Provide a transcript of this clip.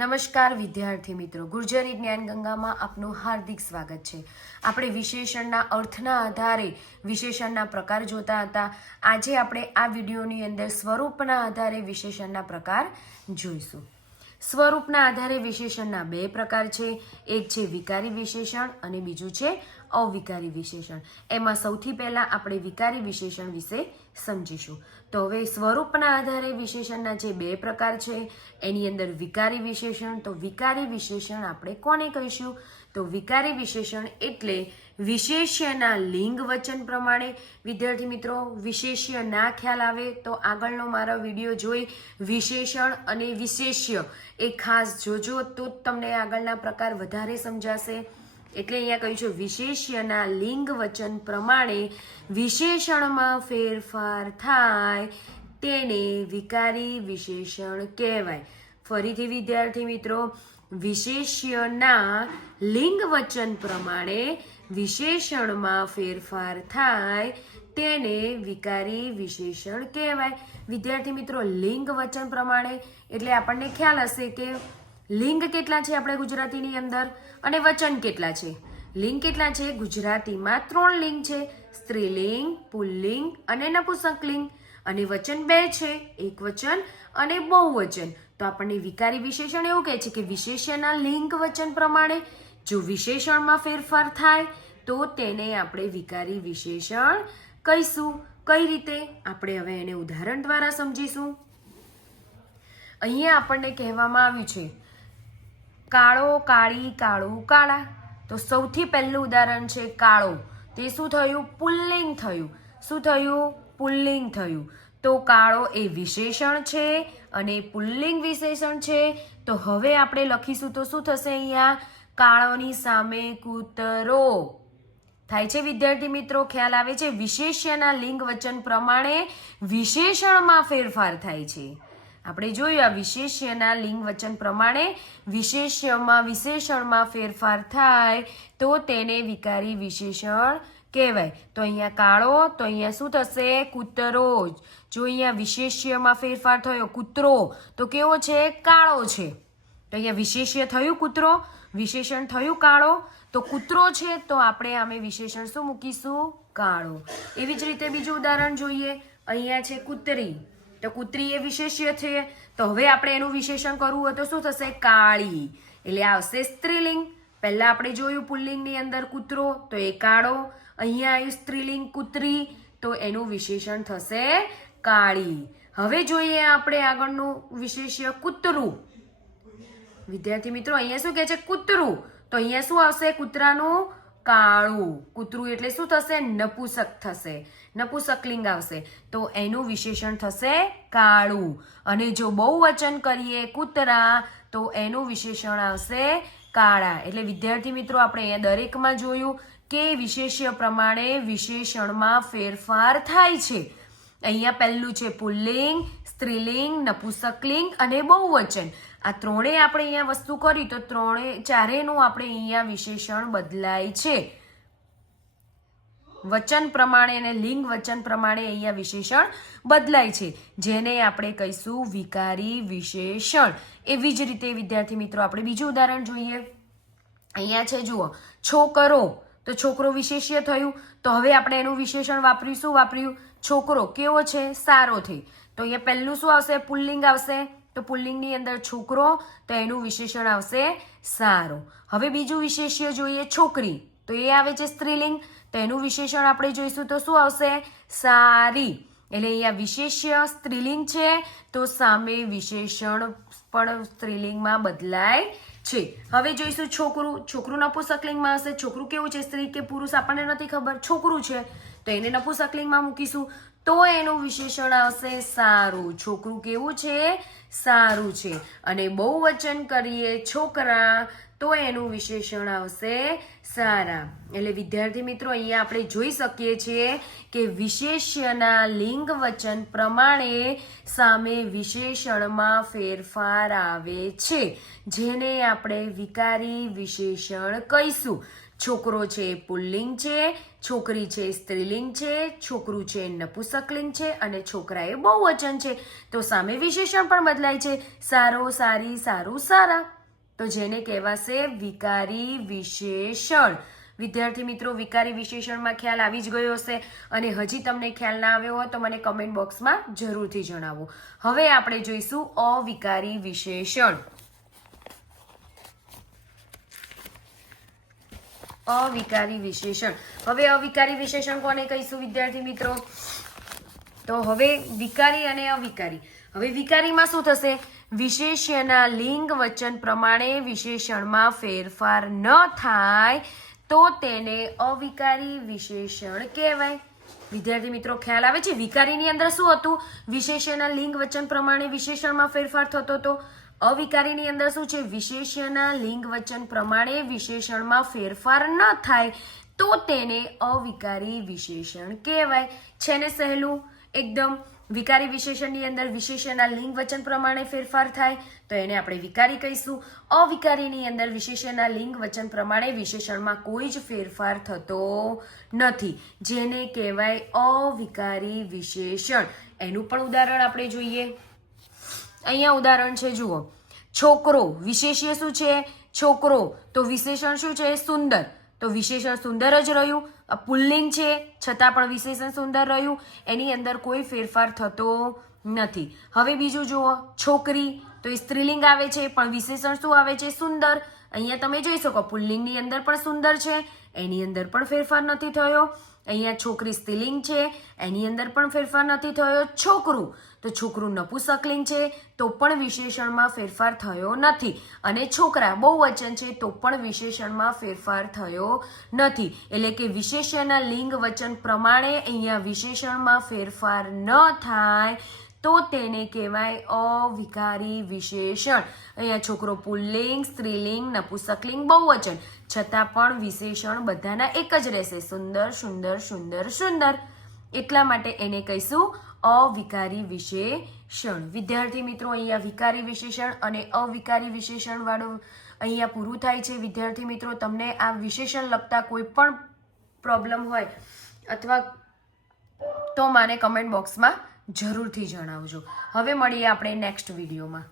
નમસ્કાર વિદ્યાર્થી મિત્રો, ગુર્જરી જ્ઞાન ગંગામાં આપનું હાર્દિક સ્વાગત છે। આપણે વિશેષણના અર્થના આધારે વિશેષણના પ્રકાર જોતા હતા। આજે આપણે આ વિડીયોની અંદર સ્વરૂપના આધારે વિશેષણના પ્રકાર જોઈશું। સ્વરૂપના આધારે વિશેષણના બે પ્રકાર છે, એક છે વિકારી વિશેષણ અને બીજું છે અવિકારી વિશેષણ। એમાં સૌથી પહેલા આપણે વિકારી વિશેષણ વિશે સમજીશું। તો હવે સ્વરૂપના આધારે વિશેષણના જે બે પ્રકાર છે એની અંદર વિકારી વિશેષણ, તો વિકારી વિશેષણ આપણે કોને કહીશું? તો વિકારી વિશેષણ એટલે વિશેષ્યના લિંગ વચન પ્રમાણે। વિદ્યાર્થી મિત્રો, વિશેષ્ય ના ખ્યાલ આવે તો આગળનો મારો વિડીયો જોઈ વિશેષણ અને વિશેષ્ય એ ખાસ જોજો, તો જ તમને આગળના પ્રકાર વધારે સમજાશે। એટલે અહીંયા કહ્યું છે વિશેષ્યના લિંગ વચન પ્રમાણે વિશેષણમાં ફેરફાર થાય તેને વિકારી વિશેષણ કહેવાય। ફરીથી વિદ્યાર્થી મિત્રો, વિશેષ્યના લિંગ વચન પ્રમાણે વિશેષણમાં ફેરફાર થાય તેને વિકારી વિશેષણ કહેવાય। વિદ્યાર્થી મિત્રો, લિંગ વચન પ્રમાણે એટલે આપણને ખ્યાલ હશે કે લિંગ કેટલા છે આપણે ગુજરાતીની અંદર અને વચન કેટલા છે। લિંગ કેટલા છે? ગુજરાતીમાં 3 લિંગ છે, સ્ત્રીલિંગ, પુલ્લિંગ અને નપુંસકલિંગ, અને વચન 2 છે, એક વચન અને બહુવચન। તો આપણને વિકારી વિશેષણ એવું કહે છે કે વિશેષ્યના લિંગ વચન પ્રમાણે જો વિશેષણમાં ફેરફાર થાય તો તેને આપણે વિકારી વિશેષણ કહીશું। કઈ રીતે? આપણે હવે એને ઉદાહરણ દ્વારા સમજીશું। અહીંયા આપણને કહેવામાં આવ્યું છે કાળો, કાળી, કાળું, કાળા। તો સૌથી પહેલું ઉદાહરણ છે કાળો, તે શું થયું? પુલ્લિંગ થયું। શું થયું? પુલ્લિંગ થયું। તો કાળો એ વિશેષણ છે અને પુલ્લિંગ વિશેષણ છે। તો હવે આપણે લખીશું તો શું થશે? અહીંયા કાળોની સામે કૂતરો થાય છે। વિદ્યાર્થી મિત્રો, ખ્યાલ આવે છે? વિશેષ્યના લિંગ વચન પ્રમાણે વિશેષણમાં ફેરફાર થાય છે। આપણે જોયું આ વિશેષ્યના લિંગ વચન પ્રમાણે વિશેષ્યમાં વિશેષણમાં ફેરફાર થાય તો તેને વિકારી વિશેષણ કહેવાય। તો અહીંયા કાળો, તો અહીંયા શું થશે? કૂતરો। જો અહીંયા વિશેષ્યમાં ફેરફાર થયો કૂતરો, તો કેવો છે? કાળો છે। તો અહીંયા વિશેષ્ય થયું કૂતરો, વિશેષણ થયું કાળો, તો કૂતરો છે તો આપણે આમે વિશેષણ શું મૂકીશું? કાળો। એવી જ રીતે બીજું ઉદાહરણ જોઈએ। અહીંયા છે કૂતરી, તો કૂતરી એ વિશેષ્ય છે, તો હવે આપણે એનું વિશેષણ કરવું હોય તો શું થશે? કાળી, એટલે આવશે સ્ત્રીલિંગ। પહેલા આપણે જોયું પુલ્લિંગની અંદર કૂતરો, તો એ કાળો, અહીંયા આવ્યું સ્ત્રીલિંગ કૂતરી, તો એનું વિશેષણ થશે કાળી। હવે જોઈએ આપણે આગળનું વિશેષ્ય કૂતરું। વિદ્યાર્થી મિત્રો, અહીંયા શું કહે છે? કૂતરું, તો અહીંયા શું આવશે? કૂતરાનું કાળું। કૂતરું એટલે શું થશે? નપુંસક થશે, નપુંસકલિંગ આવશે, તો એનું વિશેષણ થશે કાળું। અને જો બહુવચન કરીએ કૂતરા, તો એનું વિશેષણ આવશે કાળા। એટલે વિદ્યાર્થી મિત્રો, આપણે અહીંયા દરેકમાં જોયું કે વિશેષ્ય પ્રમાણે વિશેષણમાં ફેરફાર થાય છે। અહીંયા પહેલું છે પુલ્લિંગ, સ્ત્રીલિંગ, નપુંસકલિંગ અને બહુવચન। આ ત્રણેય આપણે અહીંયા વસ્તુ કરી તો ચારેયનું આપણે અહીંયા વિશેષણ બદલાય છે। વચન પ્રમાણે અને લિંગ વચન પ્રમાણે અહીંયા વિશેષણ બદલાય છે, જેને આપણે કહીશું વિકારી વિશેષણ। એવી જ રીતે વિદ્યાર્થી મિત્રો, આપણે બીજું ઉદાહરણ જોઈએ। અહીંયા છે જુઓ છોકરો, તો છોકરો વિશેષ્ય થયું, તો હવે આપણે એનું વિશેષણ વાપર્યું। શું વાપર્યું? છોકરો કેવો છે? સારો થઈ। તો અહીંયા પહેલું શું આવશે? પુલ્લિંગ આવશે, તો પુલ્લિંગની અંદર છોકરો, તો એનું વિશેષણ આવશે સારો। હવે બીજું વિશેષ્ય જોઈએ છોકરી, તો એ આવે છે સ્ત્રીલિંગ, તો એનું વિશેષણ આપણે જોઈશું તો શું આવશે? સારી। એટલે અહીંયા વિશેષ્ય સ્ત્રીલિંગ છે તો સામે વિશેષણ પણ સ્ત્રીલિંગમાં બદલાય છે। હવે જોઈશું છોકરું। છોકરું નપુંસકલિંગમાં હશે। છોકરું કેવું છે? સ્ત્રી કે પુરુષ આપણને નથી ખબર, છોકરું છે તો એને નપુંસકલિંગમાં મૂકીશું તો એનું વિશેષણ આવશે સારું। છોકરું કેવું છે? સારું છે। અને બહુવચન કરીએ છોકરા, તો એનું વિશેષણ આવશે સારા। એટલે વિદ્યાર્થી મિત્રો, અહીંયા આપણે જોઈ શકીએ છીએ કે વિશેષ્યના લિંગ વચન પ્રમાણે સામે વિશેષણમાં ફેરફાર આવે છે, જેને આપણે વિકારી વિશેષણ કહીશું। છોકરો છે એ પુલ્લિંગ છે, છોકરી છે એ સ્ત્રીલિંગ છે, છોકરું છે એ નપુંસકલિંગ છે અને છોકરા એ બહુવચન છે. તો સામે વિશેષણ પણ બદલાય છે. સારો, સારી, સારું, સારા. તો જેને કહેવાશે વિકારી વિશેષણ. વિદ્યાર્થી મિત્રો, વિકારી વિશેષણમાં ખ્યાલ આવી જ ગયો હશે અને હજી તમને ખ્યાલ ના આવ્યો હોય તો મને કમેન્ટ બોક્સમાં જરૂરથી જણાવો. હવે આપણે જોઈશું અવિકારી વિશેષણ. અવિકારી વિશેષણ. હવે અવિકારી વિશેષણ કોને કહીશું વિદ્યાર્થી મિત્રો? તો હવે વિકારી અને અવિકારી. હવે વિકારીમાં શું થશે? વિશેષ્યના લિંગ વચન પ્રમાણે વિશેષણમાં ફેરફાર ન થાય તો તેને અવિકારી વિશેષણ કહેવાય. વિદ્યાર્થી મિત્રો, ખ્યાલ આવે છે? વિકારીની અંદર શું હતું? વિશેષ્યના લિંગ વચન પ્રમાણે વિશેષણમાં ફેરફાર થતો હતો. અવિકારીની અંદર શું છે? વિશેષ્યના લિંગ વચન પ્રમાણે વિશેષણમાં ફેરફાર ન થાય તો તેને અવિકારી વિશેષણ કહેવાય. છે ને સહેલું એકદમ? વિકારી વિશેષણની અંદર વિશેષ્યના લિંગ વચન પ્રમાણે ફેરફાર થાય તો એને આપણે વિકારી કહીશું. અવિકારીની અંદર વિશેષ્યના લિંગ વચન પ્રમાણે વિશેષણમાં કોઈ જ ફેરફાર થતો નથી, જેને કહેવાય અવિકારી વિશેષણ. એનું પણ ઉદાહરણ આપણે જોઈએ. અહીંયા ઉદાહરણ છે, જુઓ. છોકરો, વિશેષ્ય શું છે? છોકરો. તો વિશેષણ શું છે? સુંદર. તો વિશેષણ સુંદર જ રહ્યું. પુલ્લિંગ છે છતાં પણ વિશેષણ સુંદર રહ્યું. એની અંદર કોઈ ફેરફાર થતો નથી. હવે બીજું જુઓ. છોકરી, તો એ સ્ત્રીલિંગ આવે છે પણ વિશેષણ શું આવે છે? સુંદર. અહીંયા તમે જોઈ શકો પુલ્લિંગની અંદર પણ સુંદર છે, એની અંદર પણ ફેરફાર નથી થયો. અહીંયા છોકરી સ્ત્રીલિંગ છે, એની અંદર પણ ફેરફાર નથી થયો. છોકરું, તો છોકરું નપુંસકલિંગ છે તો પણ વિશેષણમાં ફેરફાર થયો નથી. અને છોકરા બહુવચન છે તો પણ વિશેષણમાં ફેરફાર થયો નથી. એટલે કે વિશેષ્યના લિંગ વચન પ્રમાણે અહીંયા વિશેષણમાં ફેરફાર ન થાય તો તેને કહેવાય અવિકારી વિશેષણ. અહીંયા છોકરો પુલ્લિંગ, સ્ત્રીલિંગ, નપુંસકલિંગ, બહુવચન, છતાં પણ વિશેષણ બધાના એક જ રહેશે. સુંદર, સુંદર, સુંદર, સુંદર. એટલા માટે એને કહીશું અવિકારી વિશેષણ. વિદ્યાર્થી મિત્રો, અહીંયા વિકારી વિશેષણ અને અવિકારી વિશેષણ વાળું અહીંયા પૂરું થાય છે. વિદ્યાર્થી મિત્રો, તમને આ વિશેષણ લગતા કોઈ પણ પ્રોબ્લેમ હોય અથવા તો મને કમેન્ટ બોક્સમાં જરૂરથી જણાવજો. હવે મળીએ આપણે નેક્સ્ટ વિડીયોમાં.